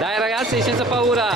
Dai ragazzi, senza paura.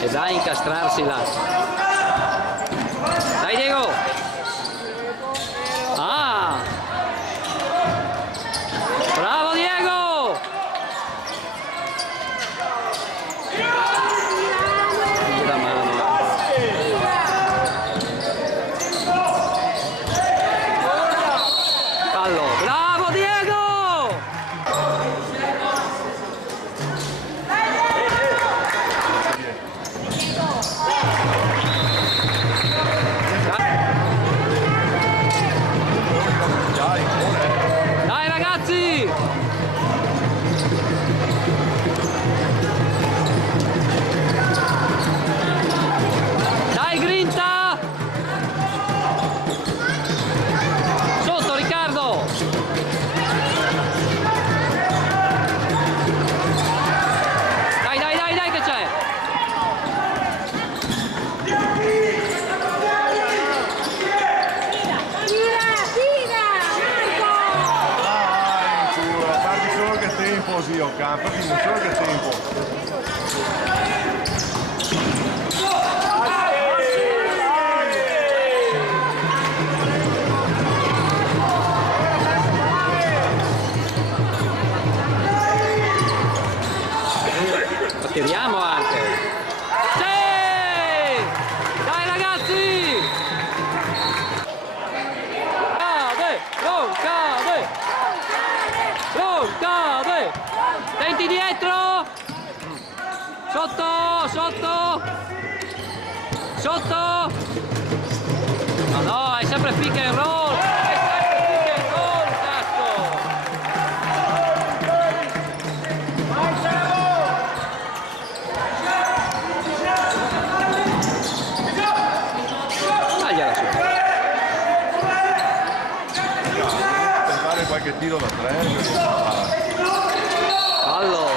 E dai incastrarsela. Dai Diego. Ah, bravo Diego. Da mano. Fallo, bravo Diego. Dai ragazzi! Dai grinta! Sotto Riccardo! Dai che c'è! Così ho campo, quindi non so che tempo. Lo tiriamo anche. Sì! Dai ragazzi! Cade! Non cade! Non cade! Senti dietro! Sotto! Sotto! Sotto! No, no, è sempre pick and roll! È sempre pick and roll, cazzo! Tagliala su! Per fare qualche tiro da tre. Fallo!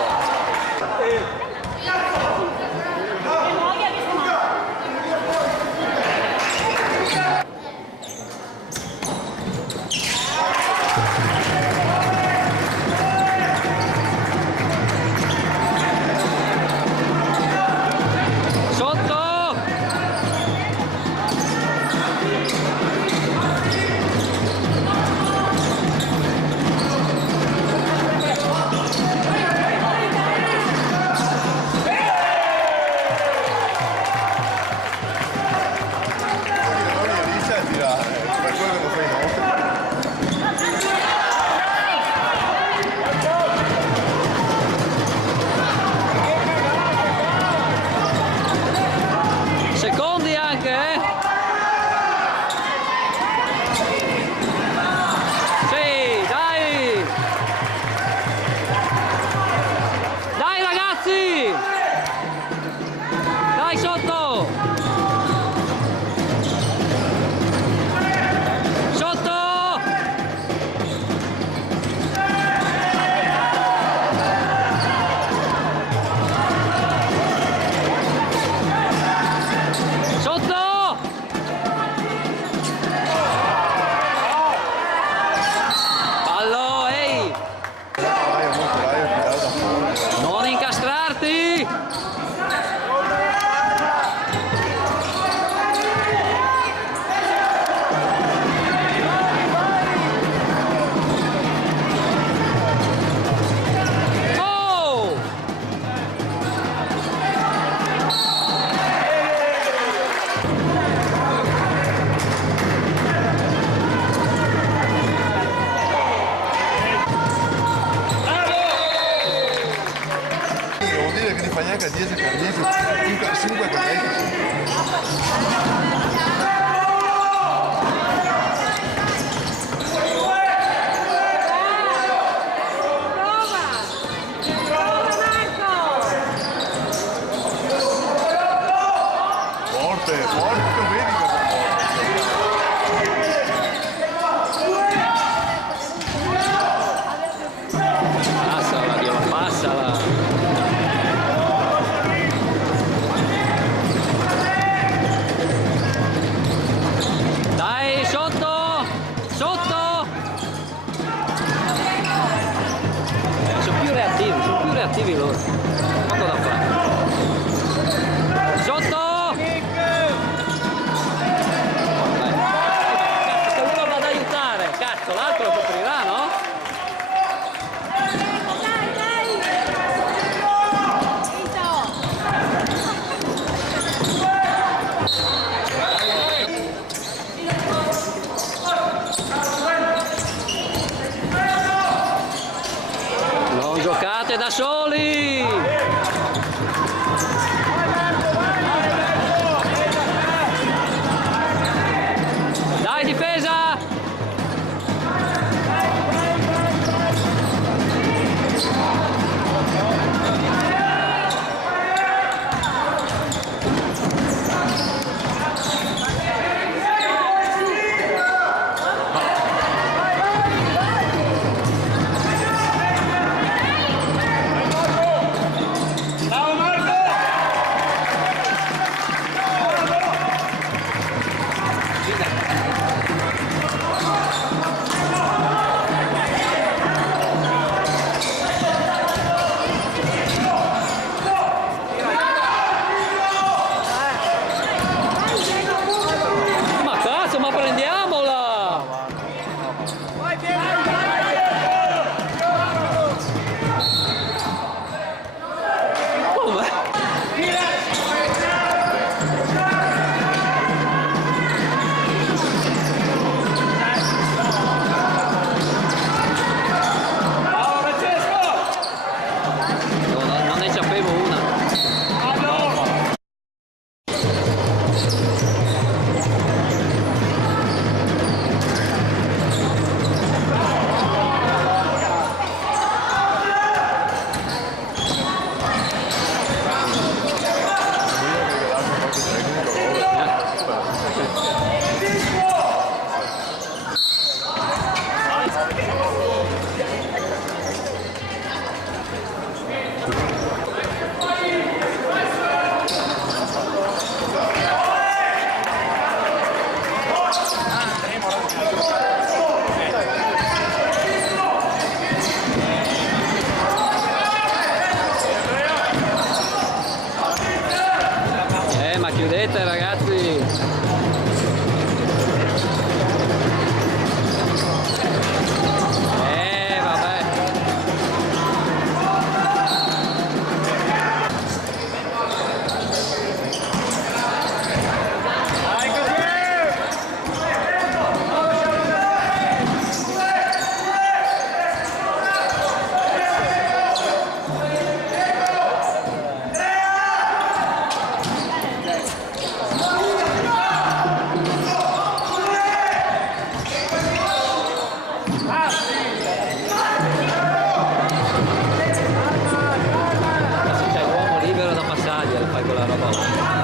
Secondi anche, eh? Sì, dai! Dai ragazzi! Dai sotto! Sotto! Sotto! Fallo, ehi! Non incastrarti! neanche 10 per 10, 5 per 20. Forte, forte, vedi Passala, Dio, passala. Dai, sotto! Sotto! Sono più reattivi loro. Poco da fare. Sotto! Cazzo, uno va ad aiutare. Cazzo, l'altro lo coprirà, no? Non giocate da soli! Dai, difesa! Ma cazzo, ma prendiamola! Come? Non ne sapevo una. Ma chiudete, ragazzi! Vabbè! Se c'è l'uomo libero da passargli, fai quella roba là.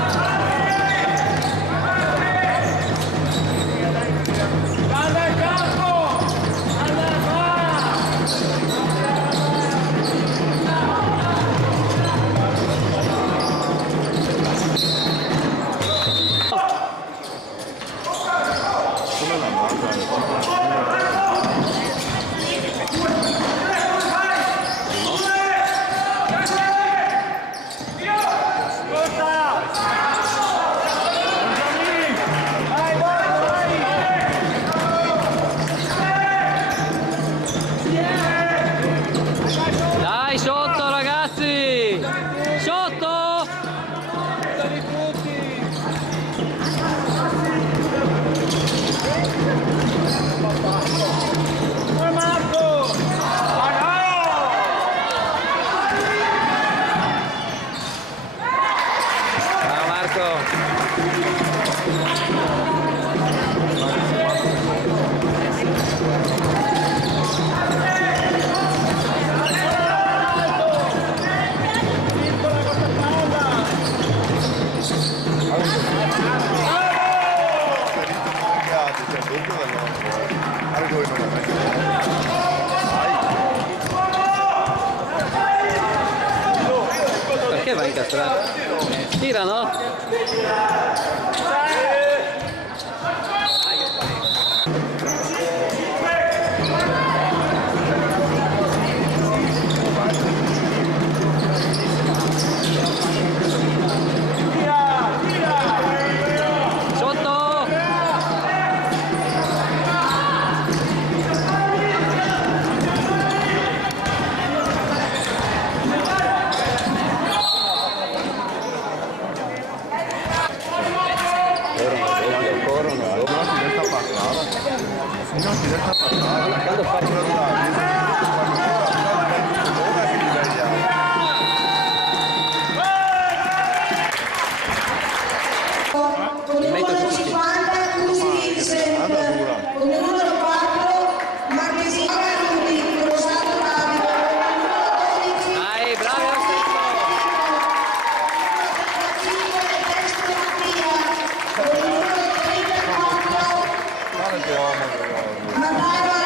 come la guarda? Perché va a incastrare? Tira, no? Sotto! Una finestra passata. Quando fa Con il numero 50 Cusini Sempre, con il numero 4 Marchesina Rudy, Rosato Davide, con il numero 12 Dai, bravi al sesto! 35 Teste Mattia, con il numero 34 Guarda che uomo che Mataro